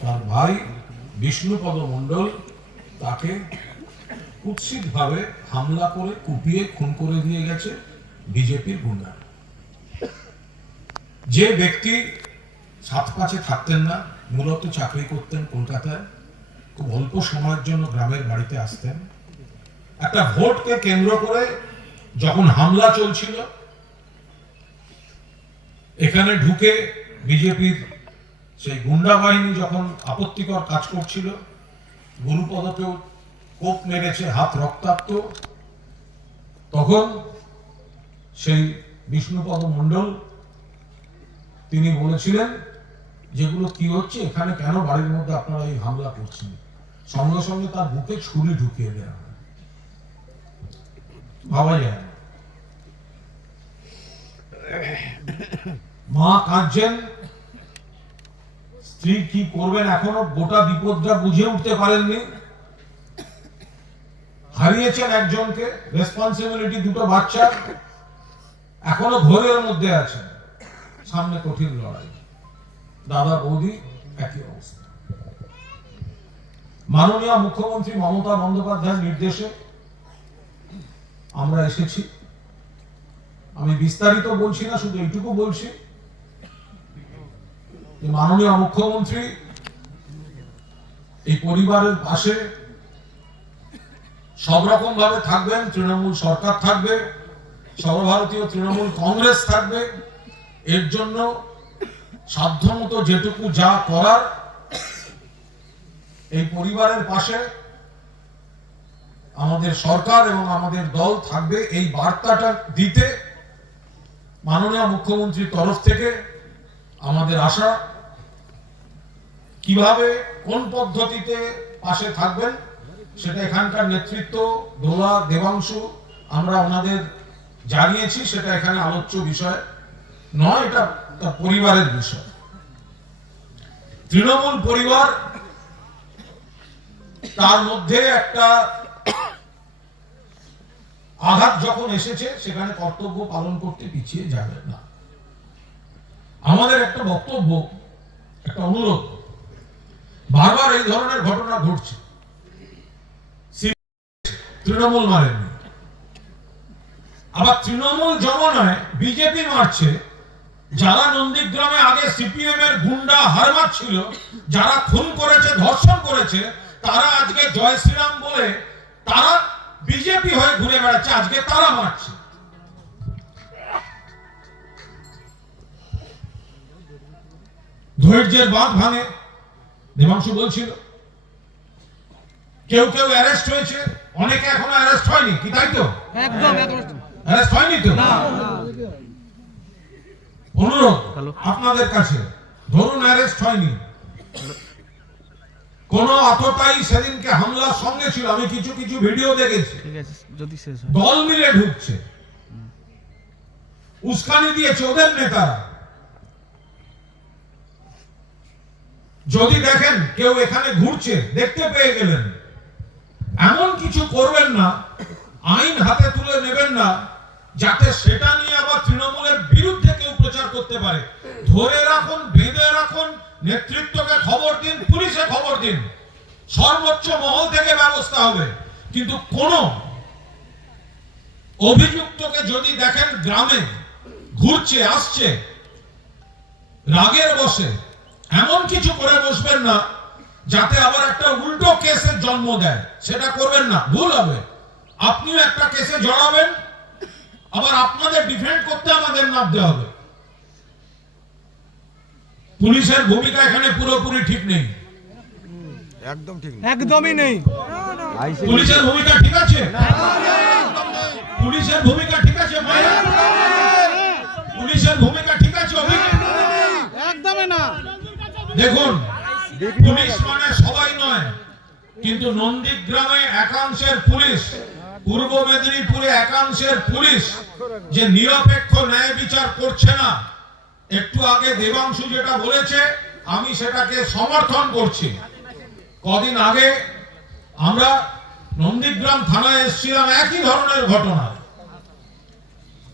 তার ভাই বিষ্ণুপদ মণ্ডল তাকে কুৎসিতভাবে হামলা করে, কুপিয়ে, খুন করে দিয়ে গেছে বিজেপির গুন্ডা। যে ব্যক্তি সাত পাঁচে থাকতেন না, মূলত চাকরি করতেন কলকাতায়, খুব অল্প সময়ের জন্য গ্রামের বাড়িতে আসতেন। একটা ভোটকে কেন্দ্র করে যখন হামলা চলছিল, এখানে ঢুকে বিজেপির সেই গুন্ডা বাহিনী যখন আপত্তিকর কাজ করছিল গুরুপদকেও কোপ মেরেছে, হাত রক্তাক্ত, তখন সেই বিষ্ণুপদ মণ্ডল তিনি বলেছিলেন, যেগুলো কি হচ্ছে, এখানে কেন বাড়ির মধ্যে আপনারা এই হামলা করছেন? সঙ্গে সঙ্গে তার বুকে ছুরি ঢুকিয়ে দেওয়া ভাবা যায় মা কাঁদছেন স্ত্রী কি করবেন এখনও? গোটা বিপদটা বুঝে উঠতে পারেননি। হারিয়েছেন একজনকে রেসপন্সিবিলিটি দুটো বাচ্চা, এখনও ঘোরের মধ্যে আছেন। সামনে কঠিন লড়াই। দাদা, বৌদি, একই অবস্থা। মাননীয় মুখ্যমন্ত্রী মমতা বন্দ্যোপাধ্যায়ের নির্দেশে আমরা এসেছি। আমি বিস্তারিত বলছি না, শুধু এইটুকু বলছি মাননীয় মুখ্যমন্ত্রী এই পরিবারের পাশে সব রকম ভাবে থাকবেন, তৃণমূল সরকার থাকবে, সর্বভারতীয় তৃণমূল কংগ্রেস থাকবে। এর জন্য সাধ্যমতো যেটুকু যা করার, এই পরিবারের পাশে আমাদের সরকার এবং আমাদের দল থাকবে। এই বার্তাটা দিতে মাননীয় মুখ্যমন্ত্রীর তরফ থেকে আমাদের আশা, কীভাবে, কোন পদ্ধতিতে পাশে থাকবেন, সেটা এখানকার নেতৃত্ব, দোলা, দেবাংশু, আমরা ওনাদের জানিয়েছি, সেটা এখানে আলোচ্য বিষয়। নয়, এটা তার পরিবারের বিষয়। তৃণমূল পরিবার তার মধ্যে একটা আঘাত যখন এসেছে, সেখানে কর্তব্য পালন করতে পিছিয়ে যাবে না। আমাদের একটা বক্তব্য, একটা অনুরোধ। বারবার এই ধরনের ঘটনা ঘটছে। তৃণমূল মারেননি। আবার তৃণমূল জমানায় বিজেপি মারছে, যারা নন্দীগ্রামে আগে সিপিএম এর গুন্ডা হারমাত ছিল, যারা খুন করেছে, ধর্ষণ করেছে, তারা আজকে জয় শ্রীরাম বলে তারা বিজেপি হয়ে ঘুরে বেড়াচ্ছে, আজকে তারা মারছে। ধৈর্যের বাঁধ ভাঙে দেবাংশু বলছিল। কেউ কেউ অ্যারেস্ট হয়েছে অনেকে এখনও অ্যারেস্ট হয়নি কি তাই তো? একদম অ্যারেস্ট হয়নি তো? অনুরোধ আপনাদের কাছে ধরুন অ্যারেস্ট হয়নি। কোন আততাই সেদিনকে হামলার সঙ্গে ছিল আমি কিছু কিছু ভিডিও দেখেছি। যদি দল মিলে ঢুকছে। উস্কানি দিয়েছে ওদের নেতারা। যদি দেখেন কেউ এখানে ঘুরছে, দেখতে পেয়ে গেলেন। এমন কিছু করবেন না, আইন হাতে তুলে নেবেন না, যাতে সেটা নিয়ে আবার তৃণমূলের বিরুদ্ধে কেউ প্রচার করতে পারে। ধরে রাখুন, বেঁধে রাখুন, নেতৃত্বকে খবর দিন, পুলিশে খবর দিন। সর্বোচ্চ মহল থেকে ব্যবস্থা হবে। কিন্তু কোন অভিযুক্তকে যদি দেখেন গ্রামে ঘুরছে, আসছে, রাগের বসে এমন কিছু করে বসবেন না যাতে আবার একটা উল্টো কেসের জন্ম দেয়। সেটা করবেন না ভুল হবে। আপনিও একটা কেসে জড়াবেন আবার আপনাদের ডিফেন্ড করতে আমাদের নামতে হবে। পুলিশের ভূমিকা এখানে পুরোপুরি ঠিক নেই। একদম ঠিক একদমই নেই। পুলিশের ভূমিকা ঠিক আছে? পুলিশের ভূমিকা ঠিক আছে মায়া? পুলিশের ভূমিকা ঠিক আছে অভিজিৎ? একদমই না দেখুন পুলিশ মানে সবাই নয় কিন্তু নন্দীগ্রামে একাংশের পুলিশ পূর্ব মেদিনীপুরে একাংশের পুলিশ যে নিরপেক্ষ ন্যায় বিচার করছে না একটু আগে দেবাংশু যেটা বলেছে আমি সেটাকে সমর্থন করছি। কদিন আগে আমরা নন্দীগ্রাম থানায় এসেছিলাম একই ধরনের ঘটনা।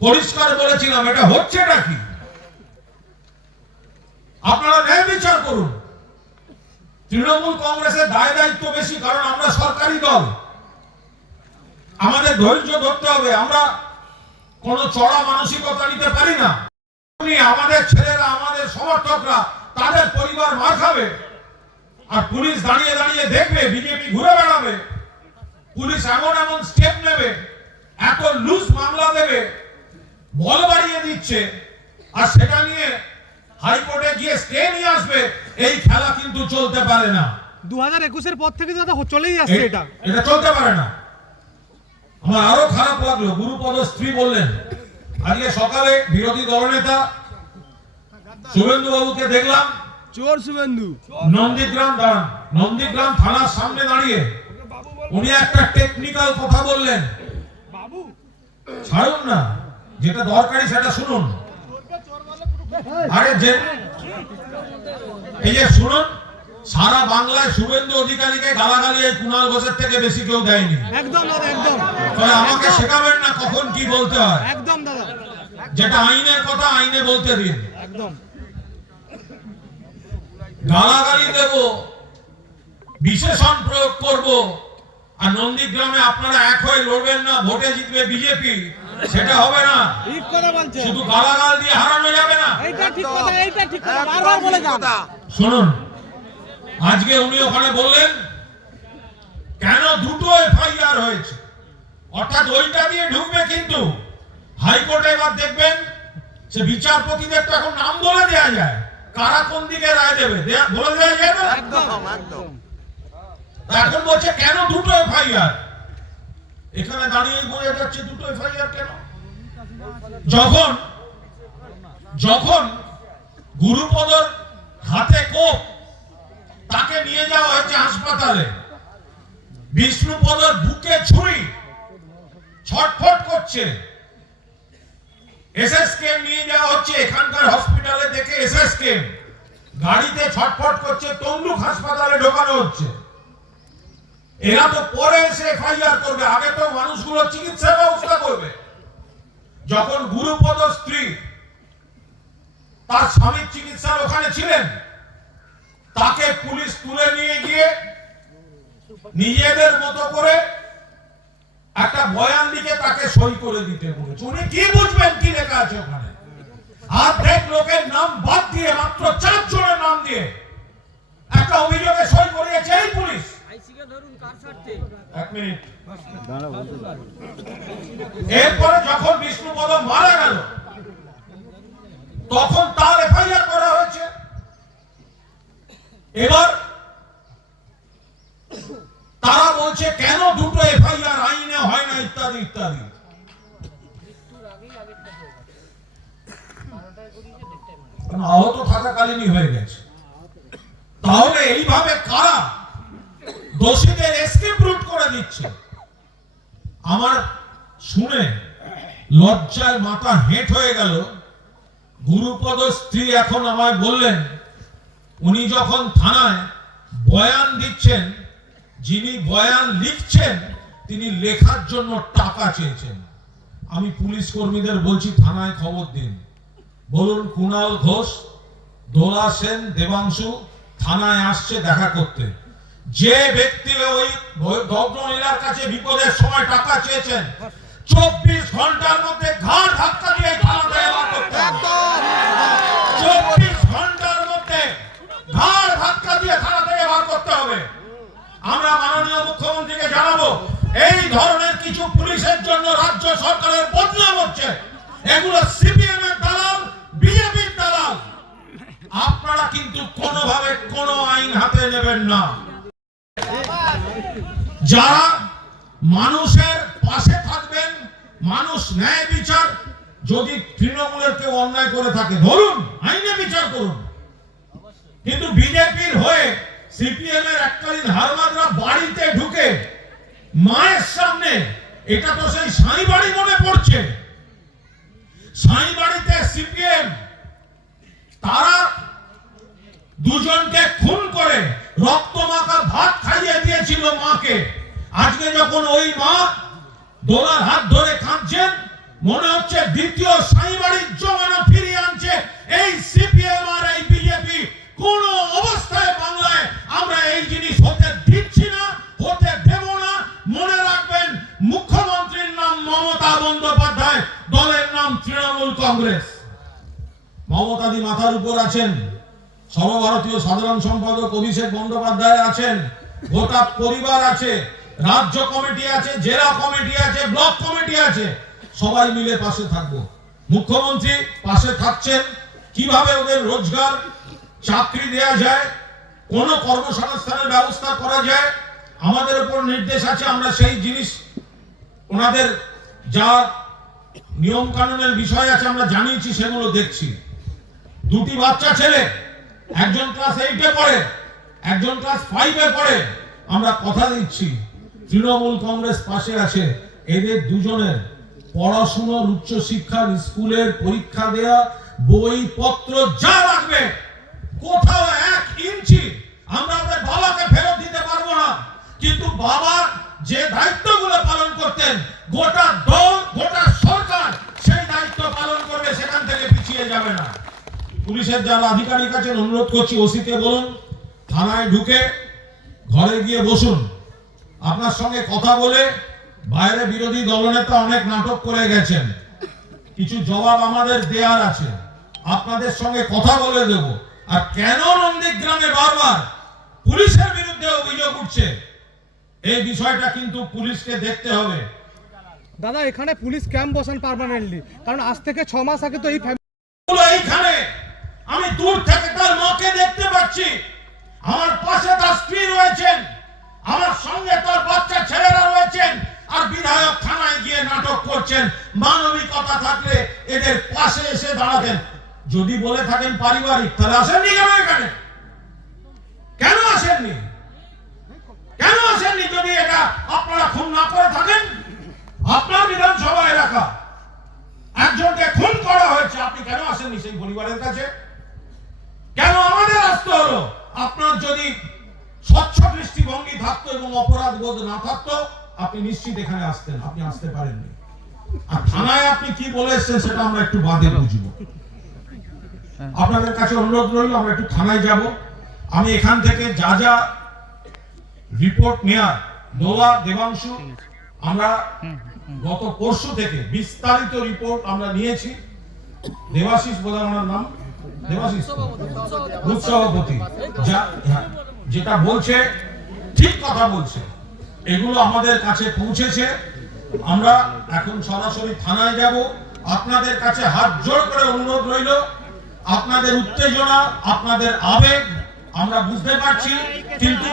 পরিষ্কার বলেছিলাম এটা হচ্ছেটা কি? আপনারা ন্যায় বিচার করুন। তৃণমূল কংগ্রেসের দায় দায়িত্ব বেশি, কারণ আমরা সরকারি দল। আমাদের ধৈর্য ধরতে হবে, আমরা কোনো চড়া মানসিকতা নিতে পারি না। আমাদের ছেলেরা, আমাদের সমর্থকরা, তাদের পরিবার মার খাবে। আর পুলিশ দাঁড়িয়ে দাঁড়িয়ে দেখবে, বিজেপি ঘুরে বেড়াবে। পুলিশ এমন এমন স্টেপ নেবে, এত লুজ মামলা দেবে, বল বাড়িয়ে দিচ্ছে। আর সেটা নিয়ে হাইকোর্টে গিয়ে স্টে নিয়ে আসবে এই খেলা কিন্তু চলতে পারে না। দু হাজার একুশের পর থেকে দাদা চলেই আসছে এটা। এটা চলতে পারে না। আমার আরও খারাপ লাগল গুরুপদ স্ত্রী বললেন আজকে সকালে বিরোধী দলনেতা শুভেন্দু বাবুকে দেখলাম। চোর শুভেন্দু। নন্দীগ্রাম দাঁড়ান নন্দীগ্রাম থানার সামনে দাঁড়িয়ে উনি একটা টেকনিক্যাল কথা বললেন। বাবু। ছাড়ুন না যেটা দরকারি সেটা শুনুন। আরে যে এই যে শুনুন সারা বাংলায় শুভেন্দু অধিকারীকে গালাগালি এই কুণাল ঘোষের থেকে বেশি কেউ দেয়নি। একদম একদম। তবে আমাকে শেখাবেন না কখন কি বলতে হয়। একদম দাদা। যেটা আইনের কথা আইনে বলতে দিন। একদম। গালাগালি দেব বিশেষণ প্রয়োগ করব আর নন্দীগ্রামে আপনারা এক হয়ে লড়বেন না ভোটে জিতবে বিজেপি। সেটা হবে না। ঠিক কথা বলছে। শুধু গালাগাল দিয়ে হারানো যাবে না। এইটা ঠিক কথা এইটা ঠিক কথা বারবার বলে যান। শুনুন আজকে উনি ওখানে বললেন কেন দুটো এফআইআর হয়েছে? অর্থাৎ ওইটা দিয়ে ঢুকবে কিন্তু। হাইকোর্টে এবার দেখবেন সে বিচারপতিদের তো এখন নাম বলে দেয়া যায়। কারা কোন দিকে রায় দেবে? বলে দেওয়া যায় না? একদম একদম। এখন বলছে কেন দুটো এফআইআর এখানে দাঁড়িয়ে বোঝা যাচ্ছে দুটো এফআইআর কেন? যখন যখন গুরুপদর হাতে কোপ, তাকে নিয়ে যাওয়া হয়েছে হাসপাতালে। বিষ্ণুপদর বুকে ছুরি, ছটফট করছে। এসএস কেম নিয়ে যাওয়া হচ্ছে এখানকার হসপিটালে দেখে এসএস কেম। গাড়িতে ছটফট করছে, তমলুক হাসপাতালে ঢোকানো হচ্ছে। এরা তো পরে এসে এফআইআর করবে, আগে তো মানুষগুলো চিকিৎসা ব্যবস্থা করবে। যখন গুরুপদ স্ত্রী তার স্বামীর চিকিৎসার ওখানে ছিলেন, তাকে পুলিশ তুলে নিয়ে গিয়ে নিজেদের মতো করে একটা বয়ান লিখে তাকে সই করে দিতে বলেছে। উনি কি বুঝবেন কি লেখা আছে ওখানে? অর্ধেক লোকের নাম বাদ দিয়ে মাত্র চার জনের নাম দিয়ে একটা অভিযোগে সই করিয়েছে এই পুলিশ। এরপরে যখন বিষ্ণুপদ মারা গেল তখন তার এফআইআর করা হয়েছে। এবার তারা বলছে কেন দুটো এফআইআর আইনে হয় না ইত্যাদি ইত্যাদি। আহত থাকাকালীনই হয়ে গেছে। তাহলে এইভাবে কারা দোষীদের এসকেপ রুট করে দিচ্ছে। আমার শুনে লজ্জায় মাথা হেঁট হয়ে গেল। গুরুপদ স্ত্রী এখন আমায় বললেন, উনি যখন থানায় বয়ান দিচ্ছেন, যিনি বয়ান লিখছেন, তিনি লেখার জন্য টাকা চেয়েছেন। আমি পুলিশ কর্মীদের বলছি, থানায় খবর দিন। বলুন, কুণাল ঘোষ, দোলা সেন, দেবাংশু, থানায় আসছে দেখা করতে। যে ব্যক্তি ওই ভদ্রমহিলার কাছে বিপদের সময় টাকা চেয়েছেন, চব্বিশ ঘণ্টার মধ্যে ঘাড় ধাক্কা দিয়ে আমরা মাননীয় মুখ্যমন্ত্রীকে জানাব, এই ধরনের কিছু পুলিশের জন্য রাজ্য সরকারের বদনাম হচ্ছে। এগুলো আপনারা কিন্তু কোনোভাবে কোনো আইন হাতে নেবেন না। যারা মানুষের পাশে থাকবেন, মানুষ ন্যায় বিচার, যদি তৃণমূলের কেউ অন্যায় করে থাকে, ধরুন, আইনে বিচার করুন। কিন্তু বিজেপির হয়ে সিপিএম এর এককালীন হারমাদরা বাড়িতে ঢুকে মায়ের সামনে, এটা তো সেই সাঁই বাড়ি মনে পড়ছে। সাঁই বাড়িতে সিপিএম, তারা দুজনকে খুন করে রক্ত মাখা ভাত খাইয়ে দিয়েছিল মাকে। আজকে যখন ওই মা দোলার হাত ধরে কাঁদছেন, মনে হচ্ছে দ্বিতীয় সাইবাড়ির জমানো ফিরিয়ে আনছে এই সিপিএম আর এই বিজেপি কোন অবস্থায় বাংলায় আমরা এই জিনিস হতে দিচ্ছি না, হতে দেব না। মনে রাখবেন, মুখ্যমন্ত্রীর নাম মমতা বন্দ্যোপাধ্যায়, দলের নাম তৃণমূল কংগ্রেস। মমতাদি মাথার উপর আছেন। সর্বভারতীয় সাধারণ সম্পাদক অভিষেক বন্দ্যোপাধ্যায় আছেন, গোটা পরিবার আছে, রাজ্য কমিটি আছে, জেলা কমিটি আছে, ব্লক কমিটি আছে, সবাই মিলে পাশে থাকব। মুখ্যমন্ত্রী পাশে থাকছেন, কীভাবে ওদের রোজগার, চাকরি দেয়া যায়, কোন কর্মসংস্থানের ব্যবস্থা করা যায়, আমাদের উপর নির্দেশ আছে, আমরা সেই জিনিস ওনাদের যা নিয়ম কানুনের বিষয় আছে, আমরা জানিয়েছি, সেগুলো দেখছি। দুটি বাচ্চা ছেলে একজন ক্লাস এইটে পড়ে, একজন ক্লাস ফাইভে পড়ে। আমরা কথা দিচ্ছি, তৃণমূল কংগ্রেস পাশে আছে। এদের দুজনের পড়াশোনার উচ্চশিক্ষার স্কুলের পরীক্ষা দেয়া, বইপত্র যা লাগবে, কোথাও এক ইঞ্চি আমরা আমাদের বাবাকে ফেরত দিতে পারব না। কিন্তু বাবা যে দায়িত্বগুলো পালন করতেন, গোটা দল, গোটা সরকার সেই দায়িত্ব পালন করবে, সেখান থেকে পিছিয়ে যাবে না। পুলিশের যারা আধিকারিক আছেন অনুরোধ করছি ওসিকে বলুন, থানায় ঢুকে ঘরে গিয়ে বসুন। আপনার সঙ্গে কথা বলে বাইরে বিরোধী দলনেতা অনেক নাটক করে গেছেন। কিছু জবাব আমাদের দেয়ার আছে। আপনাদের সঙ্গে কথা বলে দেব। আর কেন নন্দীগ্রামে বারবার পুলিশের বিরুদ্ধে অভিযোগ উঠছে? এই বিষয়টা কিন্তু পুলিশকে দেখতে হবে। দাদা, এখানে পুলিশ ক্যাম্প বসান পার্মানেন্টলি কারণ আজ থেকে ছ মাস আগে তো এই ফ্যামিলি হলো এইখানে আমি দূর থেকে তার মাকে পাচ্ছি আমার পাশে তার স্ত্রী রয়েছেন, আমার সঙ্গে তার বাচ্চা ছেলেরা রয়েছেন, আর বিধায়ক থানায় গিয়ে নাটক করছেন। মানবিকতা থাকলে এদের পাশে এসে দাঁড়াতেন। যদি বলে থাকেন পারিবারিক, তাহলে আসেননি কেন এখানে? কেন আসেননি? কেন আসেননি যদি এটা আপনারা খুন না করে থাকেন? আপনার বিধানসভা এলাকা, একজনকে খুন করা হয়েছে, আপনি কেন আসেননি সেই পরিবারের কাছে কেন আমাদের আসতে হলো আপনার যদি স্বচ্ছ দৃষ্টিভঙ্গি থাকতো এবং অপরাধ বোধ না থাকতো, আপনি নিশ্চিত এখানে আসতেন, আপনি আসতে পারেননি। আর থানায় আপনি কি বলে এসেছেন সেটা আমরা একটু বাদে বুঝব। আপনাদের কাছে অনুরোধ রইল, আমরা একটু থানায় যাব। আমি এখান থেকে যা যা রিপোর্ট নেওয়ার দোলা দেবাংশু, আমরা গত পরশু থেকে বিস্তারিত রিপোর্ট আমরা নিয়েছি। দেবাশিস ওনার নাম। দেবাশিস? সভাপতি হ্যাঁ, যেটা বলছে ঠিক কথা বলছে। এগুলো আমাদের কাছে পৌঁছেছে। আমরা এখন সরাসরি থানায় যাব। আপনাদের কাছে হাত জোর করে অনুরোধ রইল। আপনাদের উত্তেজনা আপনাদের আবেগ আমরা বুঝতে পারছি কিন্তু